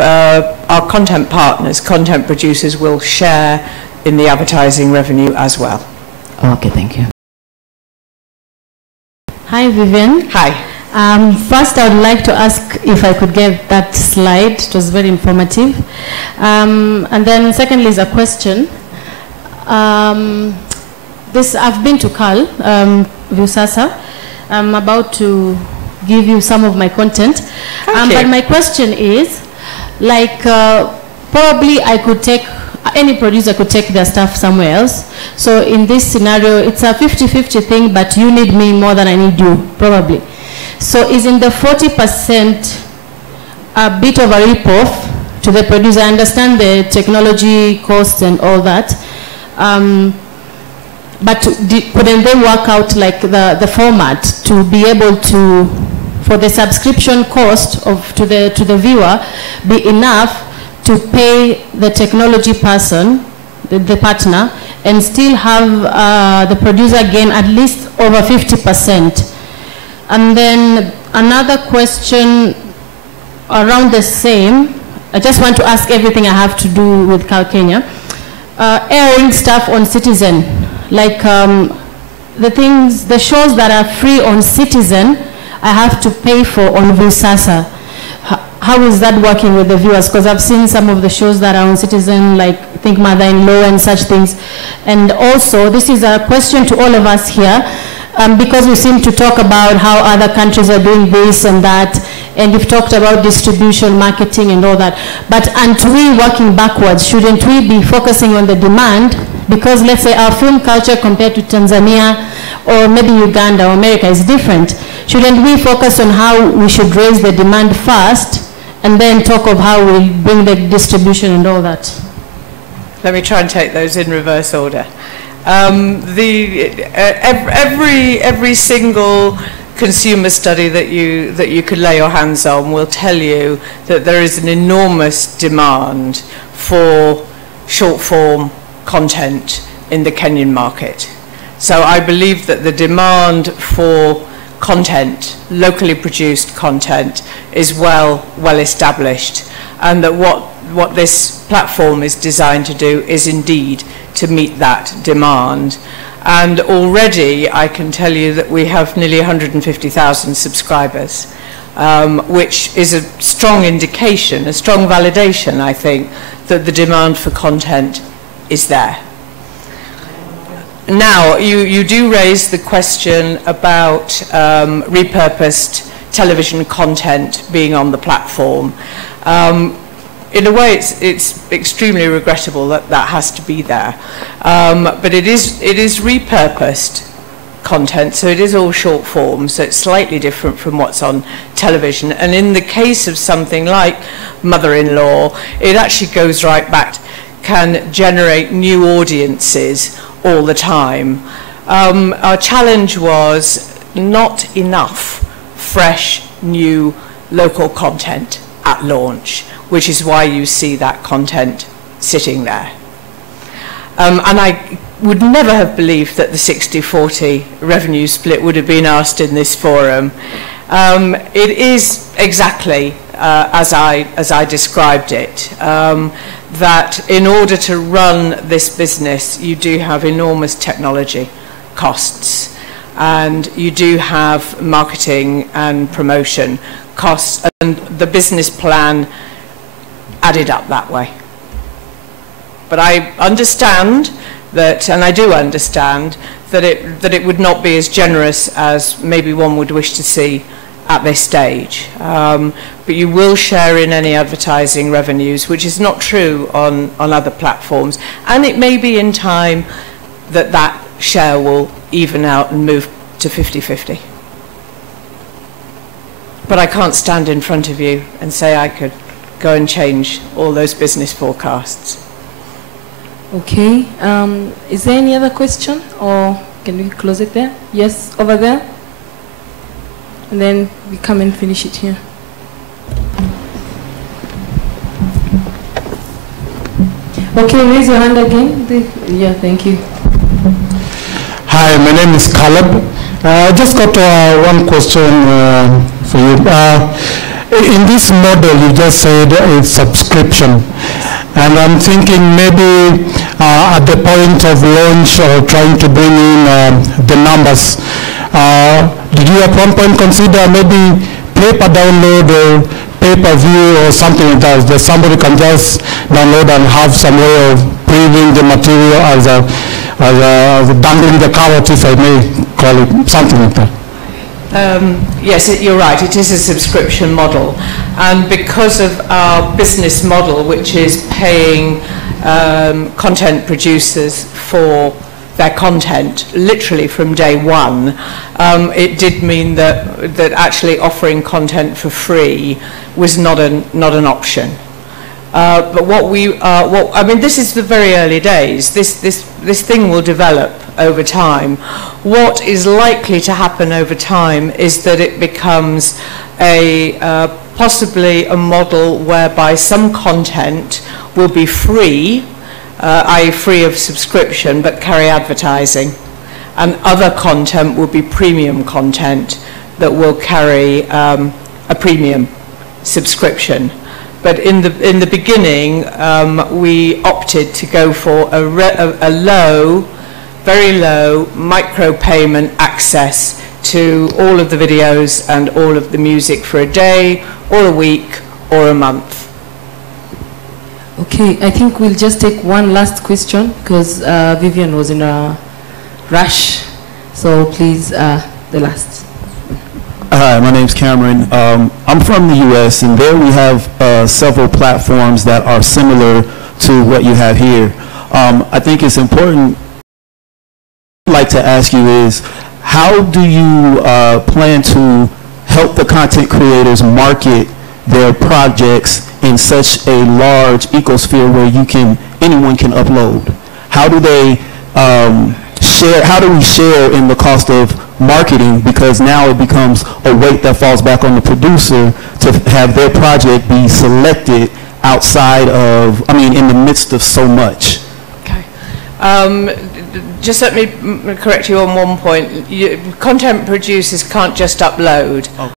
our content partners, content producers, will share in the advertising revenue as well. Okay, thank you. Hi, Vivian. Hi. First, I would like to ask if I could get that slide. It was very informative. And then secondly is a question. I've been to Carl, Viusasa. I'm about to give you some of my content. But my question is, like, probably I could take, any producer could take their stuff somewhere else. So in this scenario, it's a 50-50 thing, but you need me more than I need you, probably. So is in the 40% a bit of a rip-off to the producer? I understand the technology costs and all that. But couldn't they work out like the format to be able to, for the subscription cost to the viewer, be enough to pay the technology person, the partner, and still have the producer gain at least over 50%? And then another question around the same. I just want to ask everything I have to do with Cal Kenya. Airing stuff on Citizen, like the shows that are free on Citizen, I have to pay for on Viusasa. How is that working with the viewers? Because I've seen some of the shows that are on Citizen, like I think Mother-in-Law and such things. And also, this is a question to all of us here, because we seem to talk about how other countries are doing this and that, and you've talked about distribution, marketing, and all that. But aren't we working backwards? Shouldn't we be focusing on the demand? Because let's say our film culture compared to Tanzania or maybe Uganda or America is different. Shouldn't we focus on how we should raise the demand first and then talk of how we bring the distribution and all that? Let me try and take those in reverse order. Every single consumer study that you could lay your hands on will tell you that there is an enormous demand for short form content in the Kenyan market. So I believe that the demand for content, locally produced content, is well established, and that what this platform is designed to do is indeed to meet that demand. And already I can tell you that we have nearly 150,000 subscribers, which is a strong indication, a strong validation, I think, that the demand for content is there. Now, you do raise the question about repurposed television content being on the platform. In a way, it's extremely regrettable that that has to be there. But it is repurposed content, so it is all short form, so it's slightly different from what's on television. And in the case of something like Mother-in-Law, it actually goes right back, can generate new audiences all the time. Our challenge was not enough fresh, new, local content at launch, which is why you see that content sitting there. And I would never have believed that the 60-40 revenue split would have been asked in this forum. It is exactly as I described it, that in order to run this business, you do have enormous technology costs, and you do have marketing and promotion costs, and the business plan added up that way. But I understand that, and I do understand, that it would not be as generous as maybe one would wish to see at this stage. But you will share in any advertising revenues, which is not true on other platforms. And it may be in time that that share will even out and move to 50-50. But I can't stand in front of you and say I could go and change all those business forecasts. Okay. Is there any other question, or can we close it there? Yes, over there. And then we come and finish it here. Okay, raise your hand again. Yeah, thank you. Hi, my name is Caleb. I just got one question for you. In this model, you just said it's subscription. And I'm thinking maybe at the point of launch or trying to bring in the numbers, did you at one point consider maybe pay-per download or pay-per-view or something like that somebody can just download and have some way of previewing the material as a dangling the carrot, if I may call it, something like that? Yes, you're right. It is a subscription model. And because of our business model, which is paying content producers for their content, literally from day one, it did mean that actually offering content for free was not an option. But I mean, this is the very early days. This thing will develop over time. What is likely to happen over time is that it becomes possibly a model whereby some content will be free, i.e. free of subscription, but carry advertising. And other content will be premium content that will carry a premium subscription. But in the beginning, we opted to go for a low, very low micro-payment access to all of the videos and all of the music for a day, or a week, or a month. Okay, I think we'll just take one last question because Vivian was in a rush. So please, the last. Hi, my name's Cameron. I'm from the U.S. and there we have several platforms that are similar to what you have here. I think it's important. I'd like to ask you is, how do you plan to help the content creators market their projects in such a large ecosphere where anyone can upload? How do they share? How do we share in the cost of marketing? Because now it becomes a weight that falls back on the producer to have their project be selected outside of, in the midst of so much. Okay. Just let me correct you on one point. Content producers can't just upload.